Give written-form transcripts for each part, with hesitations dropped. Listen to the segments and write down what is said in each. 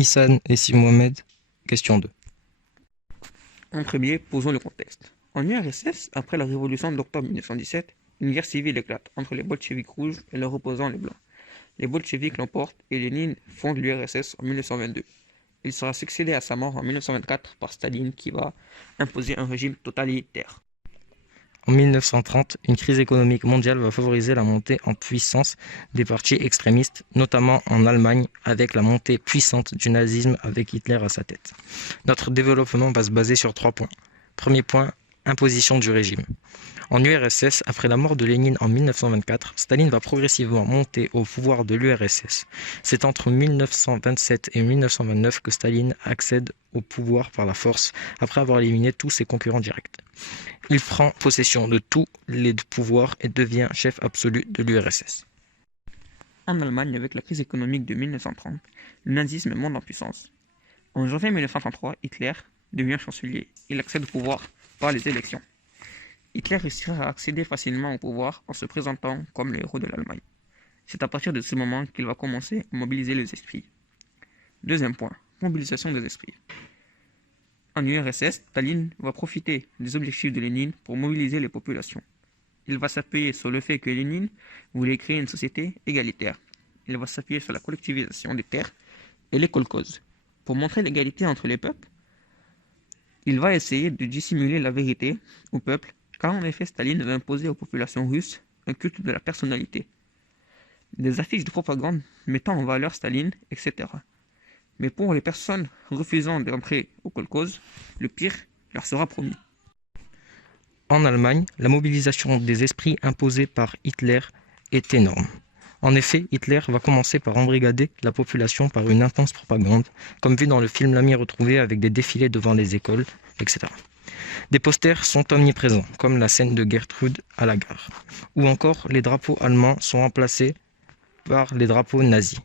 Issan et Si Mohamed, question 2. En premier, posons le contexte. En URSS, après la révolution d'octobre 1917, une guerre civile éclate entre les bolcheviks rouges et leurs opposants les blancs. Les bolcheviks l'emportent et Lénine fonde l'URSS en 1922. Il sera succédé à sa mort en 1924 par Staline qui va imposer un régime totalitaire. En 1930, une crise économique mondiale va favoriser la montée en puissance des partis extrémistes, notamment en Allemagne, avec la montée puissante du nazisme avec Hitler à sa tête. Notre développement va se baser sur 3 points. Premier point, imposition du régime. En URSS, après la mort de Lénine en 1924, Staline va progressivement monter au pouvoir de l'URSS. C'est entre 1927 et 1929 que Staline accède au pouvoir par la force, après avoir éliminé tous ses concurrents directs. Il prend possession de tous les pouvoirs et devient chef absolu de l'URSS. En Allemagne, avec la crise économique de 1930, le nazisme monte en puissance. En janvier 1933, Hitler devient chancelier. Il accède au pouvoir par les élections. Hitler réussira à accéder facilement au pouvoir en se présentant comme le héros de l'Allemagne. C'est à partir de ce moment qu'il va commencer à mobiliser les esprits. Deuxième point, mobilisation des esprits. En URSS, Staline va profiter des objectifs de Lénine pour mobiliser les populations. Il va s'appuyer sur le fait que Lénine voulait créer une société égalitaire. Il va s'appuyer sur la collectivisation des terres et les kolkhozes. Pour montrer l'égalité entre les peuples, il va essayer de dissimuler la vérité au peuple, car en effet Staline va imposer aux populations russes un culte de la personnalité. Des affiches de propagande mettant en valeur Staline, etc. Mais pour les personnes refusant d'entrer au kolkhoze, le pire leur sera promis. En Allemagne, la mobilisation des esprits imposée par Hitler est énorme. En effet, Hitler va commencer par embrigader la population par une intense propagande, comme vu dans le film L'ami retrouvé avec des défilés devant les écoles, etc. Des posters sont omniprésents, comme la scène de Gertrude à la gare, ou encore les drapeaux allemands sont remplacés par les drapeaux nazis.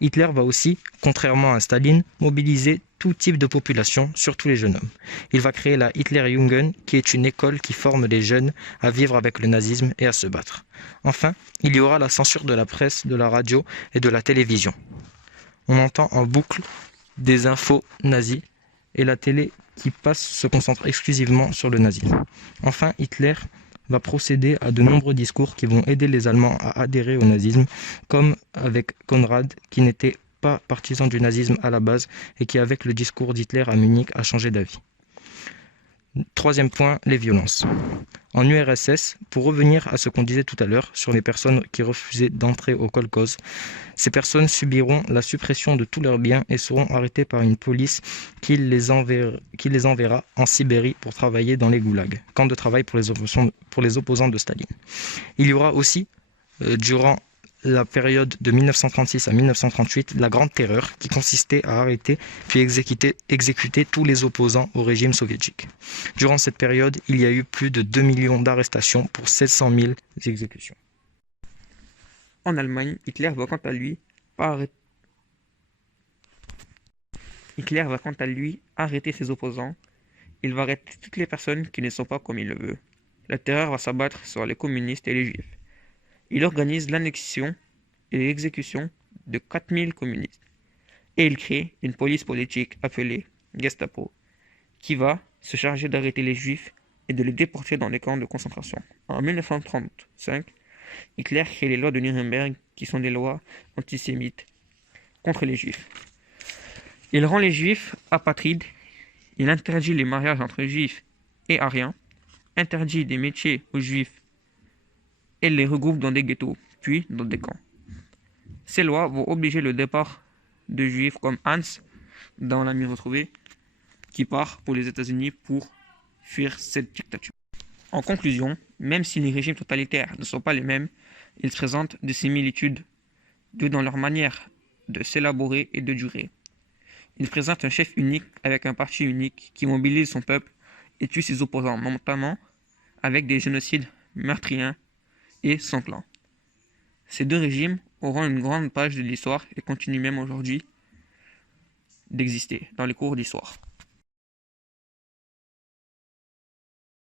Hitler va aussi, contrairement à Staline, mobiliser tout type de population, surtout les jeunes hommes. Il va créer la Hitlerjugend, qui est une école qui forme les jeunes à vivre avec le nazisme et à se battre. Enfin, il y aura la censure de la presse, de la radio et de la télévision. On entend en boucle des infos nazis et la télé qui passe se concentre exclusivement sur le nazisme. Enfin, Hitler va procéder à de nombreux discours qui vont aider les Allemands à adhérer au nazisme, comme avec Konrad, qui n'était pas partisan du nazisme à la base et qui, avec le discours d'Hitler à Munich, a changé d'avis. Troisième point, les violences. En URSS, pour revenir à ce qu'on disait tout à l'heure sur les personnes qui refusaient d'entrer au kolkhoze, ces personnes subiront la suppression de tous leurs biens et seront arrêtées par une police qui les enverra en Sibérie pour travailler dans les goulags, camps de travail pour les opposants de Staline. Il y aura aussi, durant la période de 1936 à 1938, la Grande Terreur, qui consistait à arrêter puis exécuter tous les opposants au régime soviétique. Durant cette période, il y a eu plus de 2 millions d'arrestations pour 700 000 exécutions. En Allemagne, Hitler va quant à lui arrêter ses opposants. Il va arrêter toutes les personnes qui ne sont pas comme il le veut. La terreur va s'abattre sur les communistes et les juifs. Il organise l'annexion et l'exécution de 4000 communistes. Et il crée une police politique appelée Gestapo, qui va se charger d'arrêter les juifs et de les déporter dans les camps de concentration. En 1935, Hitler crée les lois de Nuremberg, qui sont des lois antisémites contre les juifs. Il rend les juifs apatrides, il interdit les mariages entre juifs et ariens, interdit des métiers aux juifs et les regroupe dans des ghettos, puis dans des camps. Ces lois vont obliger le départ de juifs comme Hans, dans l'ami retrouvé, qui part pour les États-Unis pour fuir cette dictature. En conclusion, même si les régimes totalitaires ne sont pas les mêmes, ils présentent des similitudes dans leur manière de s'élaborer et de durer. Ils présentent un chef unique avec un parti unique qui mobilise son peuple et tue ses opposants, notamment avec des génocides meurtriers et sanglants. Ces deux régimes auront une grande page de l'histoire et continuent même aujourd'hui d'exister dans les cours d'histoire.